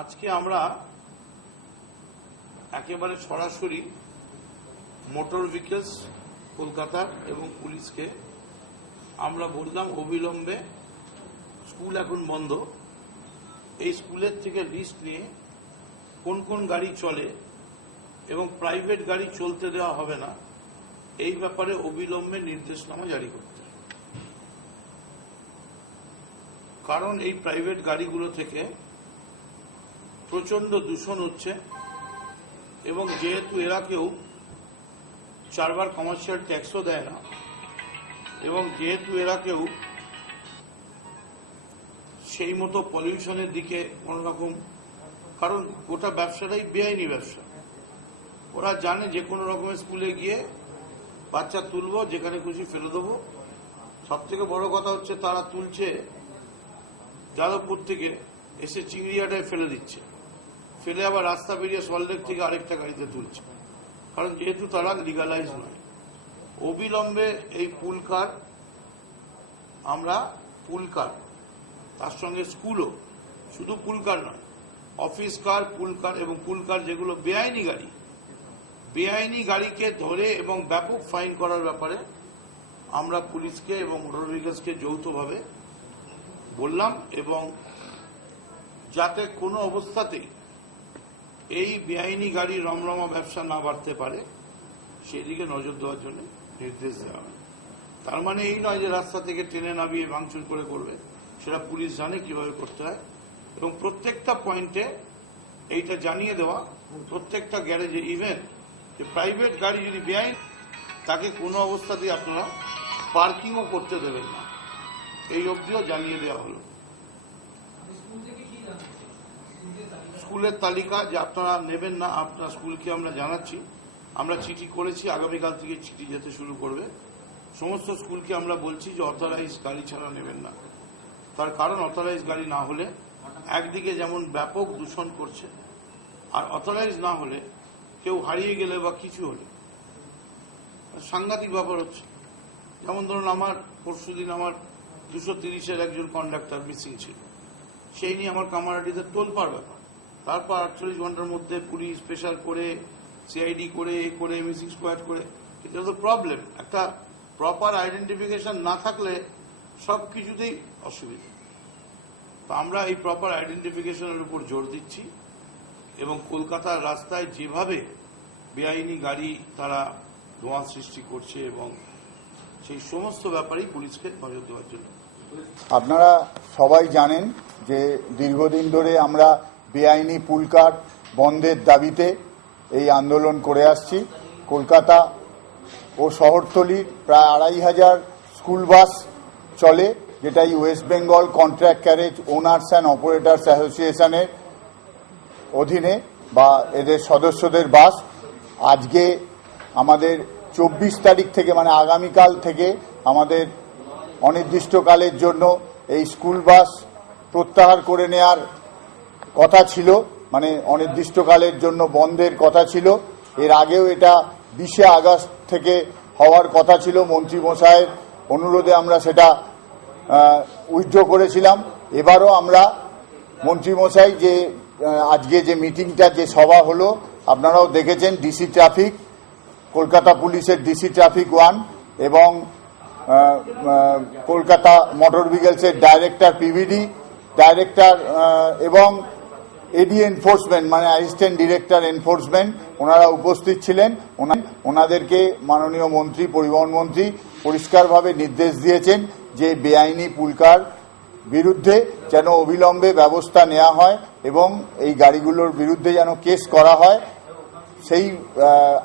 আজকে আমরা একেবারে সরাসরি মোটর ভেহিকলস কলকাতা এবং পুলিশকে আমরা বললাম অবিলম্বে স্কুল এখন বন্ধ, এই স্কুলের থেকে লিস্ট নিয়ে কোন কোন গাড়ি চলে এবং প্রাইভেট গাড়ি চলতে দেওয়া হবে না এই ব্যাপারে অবিলম্বে নির্দেশনামা জারি করতে। কারণ এই প্রাইভেট গাড়িগুলো থেকে প্রচন্ড দূষণ হচ্ছে এবং যেহেতু এরা কেউ 4 বার কমার্শিয়াল ট্যাক্সও দেয় না এবং যেহেতু এরা কেউ সেই মতো পলিউশনের দিকে কোনো রকম, কারণ গোটা ব্যবসাটাই বেআইনি ব্যবসা, ওরা জানে যে কোনো রকমের স্কুলে গিয়ে বাচ্চা তুলবো, যেখানে খুশি ফেলে দেবো। সব থেকে বড় কথা হচ্ছে তারা তুলছে যাদবপুর থেকে এসে চিংড়িয়াটায় ফেলে দিচ্ছে, ফেলে আবার রাস্তা বেরিয়ে সল্টলেক থেকে আরেকটা গাড়িতে তুলছে, কারণ যেহেতু তারা লিগালাইজ নয়। অবিলম্বে এই পুলকার, আমরা পুলকার তার সঙ্গে স্কুলও, শুধু পুলকার নয়, অফিস কার, পুলকার এবং পুলকার যেগুলো বেআইনি গাড়ি, বেআইনি গাড়িকে ধরে এবং ব্যাপক ফাইন করার ব্যাপারে আমরা পুলিশকে এবং মোটর ভেহিকলসকে যৌথভাবে বললাম, এবং যাতে কোনো অবস্থাতেই এই বেআইনি গাড়ি রমরমা ব্যবসা না বাড়তে পারে সেদিকে নজর দেওয়ার জন্য নির্দেশ দেওয়া হয়। তার মানে এই নয় যে রাস্তা থেকে টেনে নামিয়ে ভাঙচুর করে করবে, সেটা পুলিশ জানে কিভাবে করতে হয় এবং প্রত্যেকটা পয়েন্টে এইটা জানিয়ে দেওয়া, প্রত্যেকটা গ্যারেজে, ইভেন যে প্রাইভেট গাড়ি যদি বেআইন, তাকে কোনো অবস্থাতেই আপনারা পার্কিংও করতে দেবেন না, এই অবধিও জানিয়ে দেওয়া হলো। স্কুলের তালিকা যে আপনারা নেবেন না, আপনার স্কুলকে আমরা জানাচ্ছি, আমরা চিঠি করেছি, আগামীকাল থেকে চিঠি যেতে শুরু করবে। সমস্ত স্কুলকে আমরা বলছি যে অথরাইজ গাড়ি ছাড়া নেবেন না, তার কারণ অথরাইজ গাড়ি না হলে একদিকে যেমন ব্যাপক দূষণ করছে, আর অথরাইজ না হলে কেউ হারিয়ে গেলে বা কিছু হলে সাংঘাতিক ব্যাপার হচ্ছে। যেমন ধরুন আমার পরশুদিন আমার 230-এর একজন কন্ডাক্টর মিসিং ছিল, সেই নিয়ে আমার কামারহাটিতে তোলপাড় ব্যাপার। তারপর 48 ঘন্টার মধ্যে পুলিশ স্পেশাল করে, সিআইডি করে মিসিং স্কোয়াড করে, এটা তো প্রবলেম। একটা প্রপার আইডেন্টিফিকেশন না থাকলে সব কিছুতেই অসুবিধা। তো আমরা এই প্রপার আইডেন্টিফিকেশনের উপর জোর দিচ্ছি এবং কলকাতার রাস্তায় যেভাবে বেআইনি গাড়ি তারা ধোঁয়া সৃষ্টি করছে এবং সেই সমস্ত ব্যাপারেই পুলিশকে নজর দেওয়ার জন্য। আপনারা সবাই জানেন যে দীর্ঘদিন ধরে আমরা বেআইনি পুলকার বন্ধের দাবিতে এই আন্দোলন করে আসছি। কলকাতা ও শহরতলির প্রায় 2500 স্কুল বাস চলে, যেটা West Bengal contract carriage owners and operators অ্যাসোসিয়েশনের অধীনে বা এদের সদস্যদের বাস। আজকে আমাদের 24 তারিখ থেকে, মানে আগামীকাল থেকে আমাদের অনির্দিষ্টকালের জন্য এই স্কুল বাস প্রত্যাহার করে নেওয়ার কথা ছিল, মানে অনির্দিষ্টকালের জন্য বন্ধের কথা ছিল। এর আগেও এটা 20 আগস্ট থেকে হওয়ার কথা ছিল, মন্ত্রী মশাইয়ের অনুরোধে আমরা সেটা উইথড্র করেছিলাম। এবারও আমরা মন্ত্রী মশাই যে আজকে যে মিটিংটা, যে সভা হলো, আপনারাও দেখেছেন, ডিসি ট্রাফিক, কলকাতা পুলিশের ডিসি ট্রাফিক 1 এবং কলকাতা মোটর ভেহিকলসের ডাইরেক্টর পিভিডি ডাইরেক্টর এবং এডি এনফোর্সমেন্ট মানে অ্যাসিস্ট্যান্ট ডিরেক্টর এনফোর্সমেন্ট, ওনারা উপস্থিত ছিলেন। ওনাদেরকে মাননীয় মন্ত্রী, পরিবহন মন্ত্রী পরিষ্কারভাবে নির্দেশ দিয়েছেন যে বেআইনি পুলকার বিরুদ্ধে যেন অবিলম্বে ব্যবস্থা নেওয়া হয় এবং এই গাড়িগুলোর বিরুদ্ধে যেন কেস করা হয়। সেই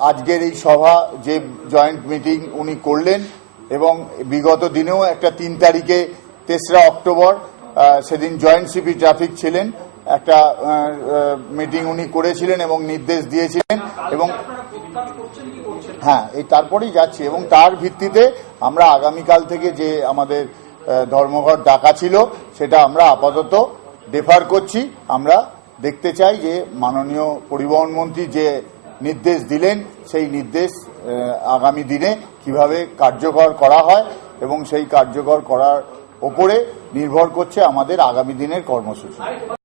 আজকের এই সভা, যে জয়েন্ট মিটিং উনি করলেন, এবং বিগত দিনেও একটা 3 তারিখে 3রা অক্টোবর সেদিন জয়েন্ট সিপি ট্রাফিক ছিলেন, একটা মিটিং উনি করেছিলেন এবং নির্দেশ দিয়েছিলেন। এবং হ্যাঁ, এই তারপরেই যাচ্ছি এবং তার ভিত্তিতে আমরা আগামীকাল থেকে যে আমাদের ধর্মঘট ডাকা ছিল সেটা আমরা আপাতত ডেফার করছি। আমরা দেখতে চাই যে মাননীয় পরিবহন মন্ত্রী যে নির্দেশ দিলেন সেই নির্দেশ আগামী দিনে কিভাবে কার্যকর করা হয় এবং সেই কার্যকর করার ওপরে নির্ভর করছে আমাদের আগামী দিনের কর্মসূচি।